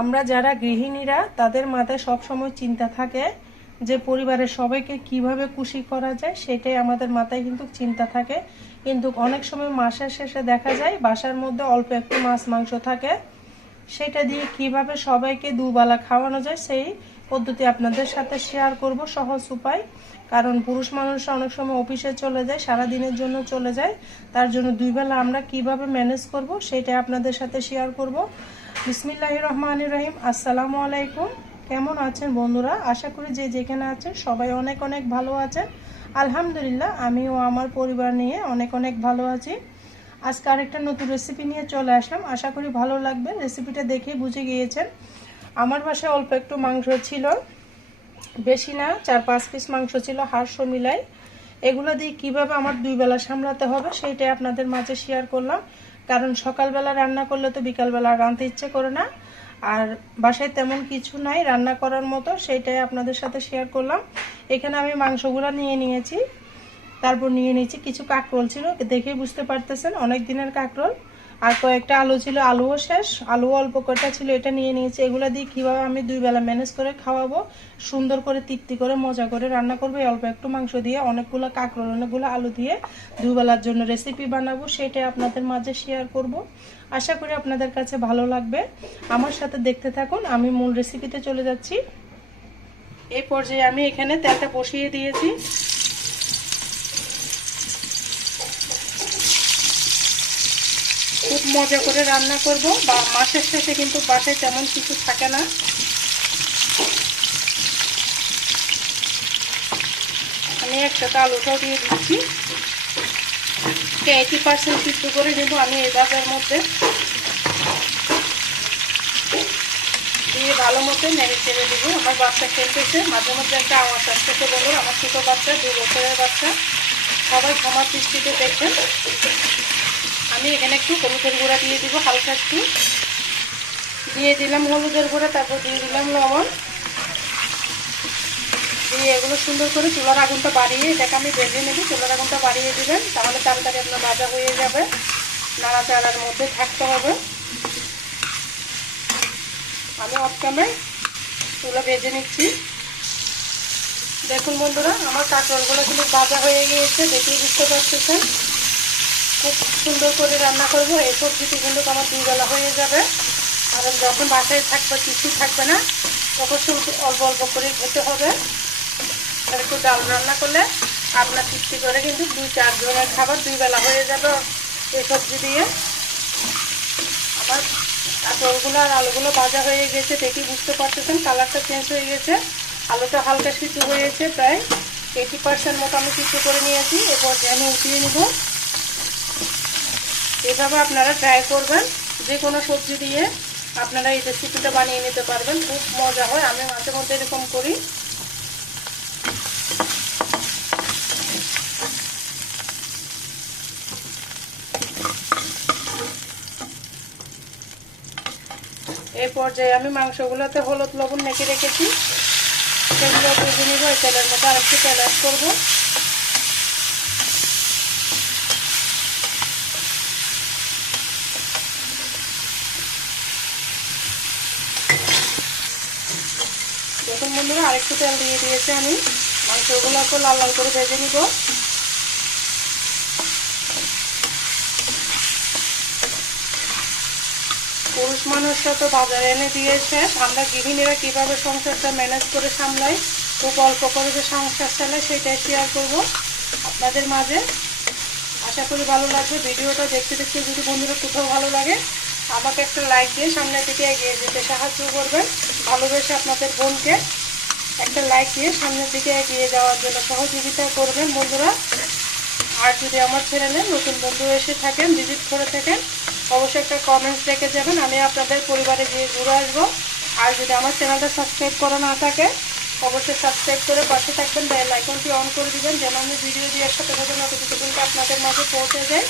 আমরা যারা গৃহিণীরা তাদের মাথায় সবসময় চিন্তা থাকে যে পরিবারের সবাইকে কিভাবে খুশি করা যায়, সেটাই আমাদের মাথায় কিন্তু চিন্তা থাকে। কিন্তু অনেক সময় মাসের শেষে দেখা যায় বাসার মধ্যে অল্প একটু মাছ মাংস থাকে, সেটা দিয়ে কিভাবে সবাইকে দুবেলা খাওয়ানো যায় সেই পদ্ধতি আপনাদের সাথে শেয়ার করব, সহজ উপায়। কারণ পুরুষ মানুষরা অনেক সময় অফিসে চলে যায়, সারাদিনের জন্য চলে যায়, তার জন্য দুই বেলা আমরা কিভাবে ম্যানেজ করব সেটা আপনাদের সাথে শেয়ার করব। বিসমিল্লাহির রহমানির রহিম। আসসালামু আলাইকুম। কেমন আছেন বন্ধুরা? আশা করি যে যেখানে আছেন সবাই অনেক অনেক ভালো আছেন। আলহামদুলিল্লাহ, আমিও আমার পরিবার নিয়ে অনেক অনেক ভালো আছি। আজকে আরেকটা নতুন রেসিপি নিয়ে চলে আসলাম, আশা করি ভালো লাগবে। রেসিপিটা দেখে বুঝে গিয়েছেন। আমার বাসায় অল্প একটু মাংস ছিল, বেশি না, 4-5 পিস মাংস ছিল, হাড় মিলাই। এগুলো দিয়ে কিভাবে আমার দুই বেলা সামলাতে হবে সেইটাই আপনাদের মাঝে শেয়ার করলাম। কারণ সকালবেলা রান্না করলে তো বিকালবেলা রাঁধতে ইচ্ছে করে না, আর বাসায় তেমন কিছু নাই রান্না করার মতো, সেইটাই আপনাদের সাথে শেয়ার করলাম। এখানে আমি মাংসগুলো নিয়ে নিয়েছি, তারপর নিয়ে নিয়েছি কিছু কাঁকরোল ছিল, দেখে বুঝতে পারতেছেন অনেক দিনের কাঁকরোল। আর কয়েকটা আলু ছিল, আলুও শেষ, আলু অল্প কয়টা ছিল, এটা নিয়ে নিয়েছি। এগুলো দিয়ে কীভাবে আমি দুই বেলা ম্যানেজ করে খাওয়াবো, সুন্দর করে তৃপ্তি করে মজা করে রান্না করবো, অল্প একটু মাংস দিয়ে অনেকগুলো কাঁকরোল অনেকগুলো আলু দিয়ে দুই বেলার জন্য রেসিপি বানাবো, সেটাই আপনাদের মাঝে শেয়ার করব। আশা করি আপনাদের কাছে ভালো লাগবে, আমার সাথে দেখতে থাকুন। আমি মূল রেসিপিতে চলে যাচ্ছি। এই পর্যায়ে আমি এখানে তেলটা বসিয়ে দিয়েছি। খুব মজা করে রান্না করব, বা মাসের শেষে কিন্তু বাসায় তেমন কিছু থাকে না। আমি একসাথে আলুটাও দিয়ে দিচ্ছি। 80% সিদ্ধ করে দেবো আমি এই ভাবের মধ্যে দিয়ে ভালো মতো নেড়ে চেড়ে দেবো। আমার বাচ্চা খেলতেছে, মাঝে মধ্যে একটা আওয়াজ আসতেছে বলুন। আমার ছোটো বাচ্চা, 2 বছরের বাচ্চা, সবাই ক্ষমার দৃষ্টিতে দেখবেন। আমি এখানে একটু হলুদের গুঁড়া দিয়ে দিব, হালকা একটু দিয়ে দিলাম হলুদের গুঁড়া, তারপর দিয়ে দিলাম লবণ দিয়ে এগুলো সুন্দর করে চুলার আগুনটা বাড়িয়ে, এটাকে আমি ভেজে নেব। চুলার আগুনটা বাড়িয়ে দিবেন, তাহলে তাড়াতাড়ি আপনার ভাজা হয়ে যাবে। নাড়াচাড়ার মধ্যে থাকতে হবে। আমি অফ ক্যামেরায় চুলা ভেজে নিচ্ছি। দেখুন বন্ধুরা, আমার কাঁকরোলগুলো কিন্তু ভাজা হয়ে গিয়েছে, দেখেই বুঝতে পারতেছেন। খুব সুন্দর করে রান্না করব, এই সবজিটি কিন্তু আমার দুই বেলা হয়ে যাবে। কারণ যখন বাসায় থাকবে, কিছু থাকবে না, তখন শুধু অল্প অল্প করে খেতে হবে। আর একটু ডাল রান্না করলে আপনার তৃপ্তি করে কিন্তু 2-4 জনের খাবার দুই বেলা হয়ে যাবে এই সবজি দিয়ে। আমার কাঁকরোলগুলো আর আলুগুলো ভাজা হয়ে গেছে, দেখি বুঝতে পারতেছেন কালারটা চেঞ্জ হয়ে গেছে। আলুটা হালকা সিদ্ধ হয়েছে, প্রায় 80% মতো আমি সিদ্ধ করে নিয়েছি। এরপর আমি উঠিয়ে নিব। এভাবে আপনারা ট্রাই করবেন, যে কোনো সবজি দিয়ে আপনারা এই রেসিপিটা বানিয়ে নিতে পারবেন, খুব মজা হয়। আমি মাঝে মধ্যে এরকম করি। এই পর্যায়ে আমি মাংসগুলোতে হলুদ লবণ মেখে রেখেছি, সেগুলো ভেজে নিব। এই তেলের মধ্যে আরেকটু তেল অ্যাড করবো। দেখুন বন্ধুরা, আরেকটু তেল দিয়ে দিয়েছি আমি। মাংসগুলো একটু লাল লাল করে ভেজে নিব। পুরুষ মানুষরা তো বাজারে এনে দিয়েছে, আমরা গৃহিণীরা কীভাবে সংসারটা ম্যানেজ করে সামলাই, খুব অল্প করে যে সংসার চালাই, সেটাই শেয়ার করব আপনাদের মাঝে। আশা করি ভালো লাগবে। ভিডিওটা দেখতে দেখতে যদি বন্ধুরা কোথাও ভালো লাগে, আমাকে একটা লাইক দিয়ে সামনের দিকে এগিয়ে যেতে সাহায্য করবেন। ভালোবেসে আপনাদের বোনকে একটা লাইক দিয়ে সামনের দিকে এগিয়ে যাওয়ার জন্য সহযোগিতা করবেন বন্ধুরা। আর যদি আমার চ্যানেলে নতুন বন্ধু এসে থাকেন, ভিজিট করে থাকেন, অবশ্যই একটা কমেন্টস রেখে যাবেন, আমি আপনাদের পরিবারে গিয়ে ঘুরে আসবো। আর যদি আমার চ্যানেলটা সাবস্ক্রাইব করা না থাকে, অবশ্যই সাবস্ক্রাইব করে পাশে থাকবেন, বেল আইকনটি অন করে দিবেন, যেন আমি ভিডিও দেওয়ার সাথে সাথে নোটিফিকেশনটা আপনাদের মাঝে পৌঁছে যায়।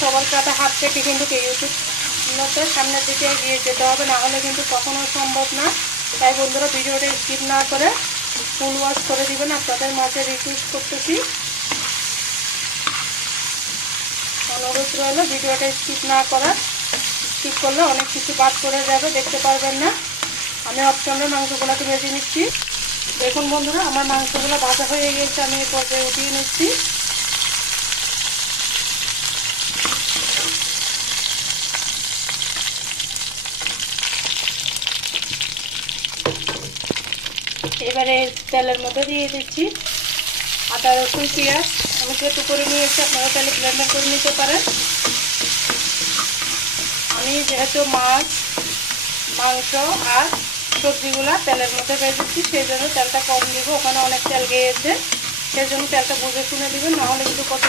সবার কাটা হাত থেকে কিন্তু ইউটিউব সামনের দিকে এগিয়ে যেতে হবে, না হলে কিন্তু কখনো সম্ভব না। তাই বন্ধুরা, ভিডিওটা স্কিপ না করে ফুল ওয়াচ করে দিবেন, আপনাদের মাঝে রিকোয়েস্ট করতেছি। অনুরোধ রইল ভিডিওটা স্কিপ না করার। স্কিপ করলে অনেক কিছু বাদ করে যাবে, দেখতে পারবেন না। আমি অপশনে মাংসগুলোকে ভেজে নিচ্ছি। দেখুন বন্ধুরা, আমার মাংসগুলো ভাজা হয়ে গেছে, আমি এই পর্যায়ে উঠিয়ে নিচ্ছি। এবারে তেলের মধ্যে দিয়ে দিচ্ছি আদা রসুন পেঁয়াজ। আমি একটু করে নিয়েছি, আপনারা তাহলে ব্লেন্ডার করে নিতে পারেন। আমি যেহেতু মাছ, মাংস আর সবজিগুলো তেলের মধ্যে ভেজেছি, সেই জন্য তেলটা কম দিব। ওখানে অনেক তেল গিয়েছে, সেই জন্য তেলটা বুঝে শুনে দিবেন, নাহলে কিন্তু কত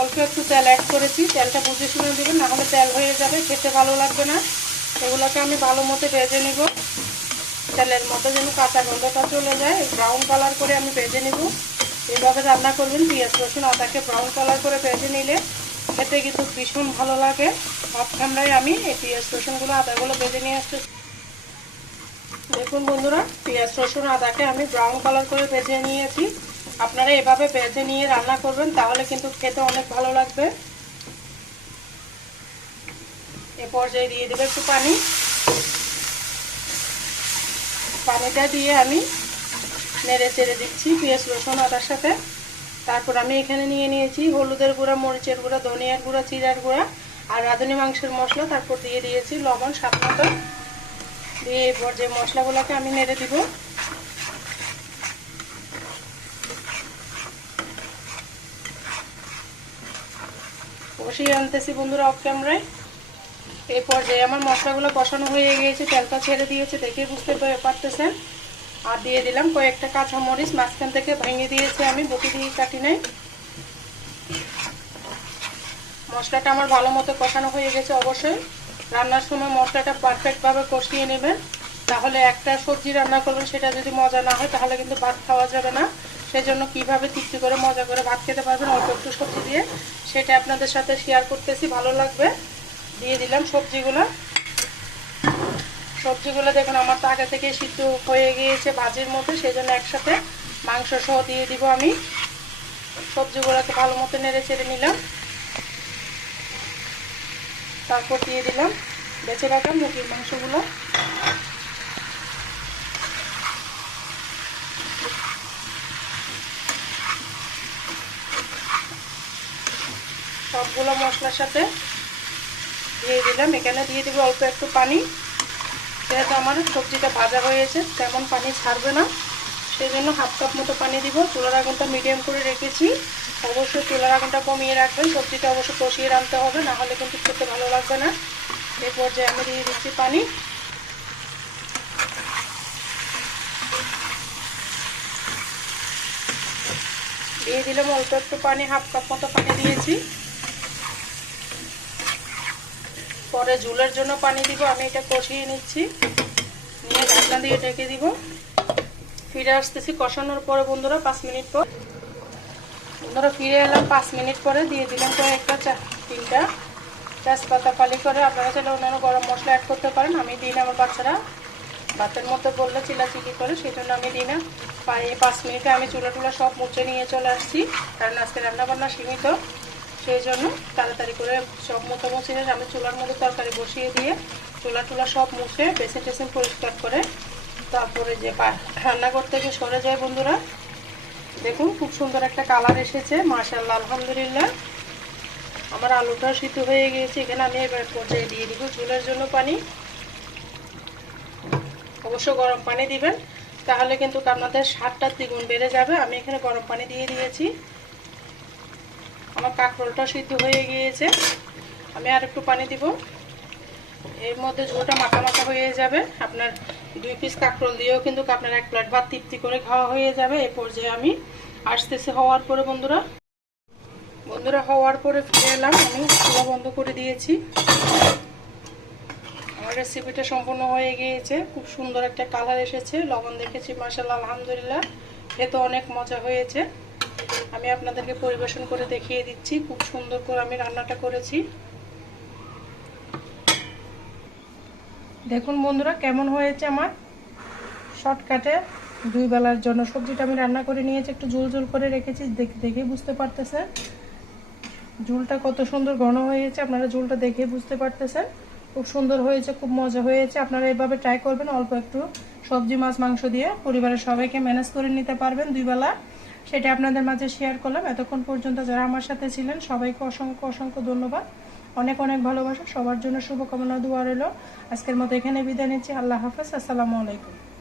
অল্প একটু তেল অ্যাড করেছি, তেলটা বুঝে শুনে দিবেন, নাহলে তেল হয়ে যাবে, খেতে ভালো লাগবে না। এগুলোকে আমি ভালো মতো ভেজে নিব, তেলের মধ্যে যেন কাঁচা গন্ধটা চলে যায়, ব্রাউন কালার করে আমি ভেজে নিব। এইভাবে রান্না করবেন, পেঁয়াজ রসুন আদাকে ব্রাউন কালার করে ভেজে নিলে খেতে কিন্তু ভীষণ ভালো লাগে। ভাত ঠান্ডায় আমি এই পেঁয়াজ রসুনগুলো আদাগুলো ভেজে নিয়ে আসতেছি। দেখুন বন্ধুরা, পেঁয়াজ রসুন আদাকে আমি ব্রাউন কালার করে ভেজে নিয়েছি। আপনারা এভাবে ভেজে নিয়ে রান্না করবেন, তাহলে কিন্তু খেতে অনেক ভালো লাগবে। এ পর্যায়ে দিয়ে দেবে একটু পানি। পানিটা দিয়ে আমি নেড়ে চেড়ে দিচ্ছি পেঁয়াজ রসুন আদার সাথে। তারপর আমি এখানে নিয়ে নিয়েছি হলুদের গুঁড়া, মরিচের গুঁড়া, ধনিয়ার গুঁড়া, জিরার গুঁড়া আর রাঁধুনি মাংসের মশলা। তারপর দিয়ে দিয়েছি লবণ স্বাদ মতো। দিয়ে এরপর যে মশলাগুলোকে আমি নেড়ে দিব। কষিয়ে আনতেছি বন্ধুরা অফ ক্যামেরায়। এরপর যে আমার মশলাগুলো কষানো হয়ে গিয়েছে, তেলটা ছেড়ে দিয়েছে, দেখে বুঝতে পারতেছেন। আর দিয়ে দিলাম কয়েকটা কাঁচামরিচ, মাঝখান থেকে ভেঙে দিয়েছি, আমি বটি দিয়ে কাটি নাই। মশলাটা আমার ভালো মতো কষানো হয়ে গেছে। অবশ্যই রান্নার সময় মশলাটা পারফেক্টভাবে কষিয়ে নেবেন, তাহলে একটা সবজি রান্না করবেন, সেটা যদি মজা না হয় তাহলে কিন্তু ভাত খাওয়া যাবে না। সেই জন্য কীভাবে তৃপ্তি করে মজা করে ভাত খেতে পারবেন অল্প একটু সবজি দিয়ে, সেটা আপনাদের সাথে শেয়ার করতেছি, ভালো লাগবে। দিয়ে দিলাম সবজিগুলো। সবজিগুলো দেখুন আমার তো আগে থেকে সিদ্ধ হয়ে গিয়েছে ভাজির মধ্যে, সেই জন্য একসাথে মাংস সহ দিয়ে দিব আমি। সবজিগুলোকে ভালো মতো নেড়ে চেড়ে নিলাম। তারপর দিয়ে দিলাম বেঁচে রাখা মুরগির মাংসগুলো। সবগুলো মশলার সাথে দিয়ে দিলাম। এখানে দিয়ে দিব অল্প একটু পানি, যেহেতু আমার সবজিটা ভাজা হয়েছে তেমন পানি ছাড়বে না, সেই জন্য হাফ কাপ মতো পানি দিব। চুলার আগুনটা মিডিয়াম করে রেখেছি, অবশ্যই চুলার আগুনটা কমিয়ে রাখবেন। সবজিটা অবশ্যই কষিয়ে রাখতে হবে, না হলে কিন্তু খেতে ভালো লাগবে না। এই পর্যায়ে আমি দিয়ে দিচ্ছি পানি। দিয়ে দিলাম অল্প একটু পানি, হাফ কাপ মতো পানি দিয়েছি। পরে ঝোলের জন্য পানি দিব। আমি এটা কষিয়ে নিচ্ছি, নিয়ে ঢাকনা দিয়ে ঢেকে দিব। ফিরে আসতেছি কষানোর পরে বন্ধুরা 5 মিনিট পর। বন্ধুরা ফিরে এলাম 5 মিনিট পরে। দিয়ে দিলাম কয়েকটা 3টা তেজপাতা ফালি করে। আপনারা চাইলে অন্যান্য গরম মশলা অ্যাড করতে পারেন, আমি দিই না। আমার বাচ্চারা ভাতের মধ্যে বললে চিলাচিলি করে, সেই জন্য আমি দিই না। এই 5 মিনিটে আমি চুলা টুলা সব মুছে নিয়ে চলে আসছি, কারণ আজকে রান্নাবান্না সীমিত, সেই জন্য তাড়াতাড়ি করে সব মুছে নিয়ে আমি চুলার মধ্যে তরকারি বসিয়ে দিয়ে চুলা টুলা সব মুছে বেসিন টেসিন পরিষ্কার করে তারপরে যে রান্নাঘর থেকে সরে যায় বন্ধুরা। দেখুন খুব সুন্দর একটা কালার এসেছে, মাশাআল্লাহ, আলহামদুলিল্লাহ। আমার আলুটাও সিদ্ধ হয়ে গিয়েছে। এখানে আমি এবার পর্যায়ে দিয়ে দিব ঝোলের জন্য পানি। অবশ্য গরম পানি দিবেন, তাহলে কিন্তু আপনাদের স্বাদটা দ্বিগুণ বেড়ে যাবে। আমি এখানে গরম পানি দিয়ে দিয়েছি। আমার কাঁকরোলটা সিদ্ধ হয়ে গিয়েছে, আমি আর একটু পানি দিব। এর মধ্যে ঝোলটা মাখা মাখা হয়ে যাবে। আপনার 2 পিস কাঁকরোল দিয়েও কিন্তু আপনার 1 প্লেট ভাত তৃপ্তি করে খাওয়া হয়ে যাবে। এই পর্যায়ে আমি আসতেছি হওয়ার পরে বন্ধুরা হওয়ার পরে ফিরে এলাম। আমি চুলা বন্ধ করে দিয়েছি। আমার রেসিপিটা সম্পূর্ণ হয়ে গিয়েছে, খুব সুন্দর একটা কালার এসেছে। লবণ দেখেছি, মাশাআল্লাহ, আলহামদুলিল্লাহ, খেতে অনেক মজা হয়েছে। আমি আপনাদেরকে পরিবেশন করে দেখিয়ে দিচ্ছি খুব সুন্দর করে আমি রান্নাটা করেছি। দেখুন বন্ধুরা কেমন হয়েছে আমার শর্টকাটে 2 বেলার জন্য সবজিটা আমি রান্না করে নিয়েছি। একটু ঝোল ঝোল করে রেখেছি, দেখে বুঝতে পারতেছেন। ঝোলটা কত সুন্দর ঘন হয়েছে, আপনারা ঝোলটা দেখে বুঝতে পারতেছেন। খুব সুন্দর হয়েছে, খুব মজা হয়েছে। আপনারা এভাবে ট্রাই করবেন, অল্প একটু সবজি মাছ মাংস দিয়ে পরিবারের সবাইকে ম্যানেজ করে নিতে পারবেন 2 বেলা। সেটা আপনাদের মাঝে শেয়ার করলাম। এতক্ষণ পর্যন্ত যারা আমার সাথে ছিলেন সবাইকে অসংখ্য অসংখ্য ধন্যবাদ, অনেক অনেক ভালোবাসা। সবার জন্য শুভকামনা, দোয়া রইল। আজকের মতো এখানে বিদায় নিচ্ছি। আল্লাহ হাফেজ, আসসালামু আলাইকুম।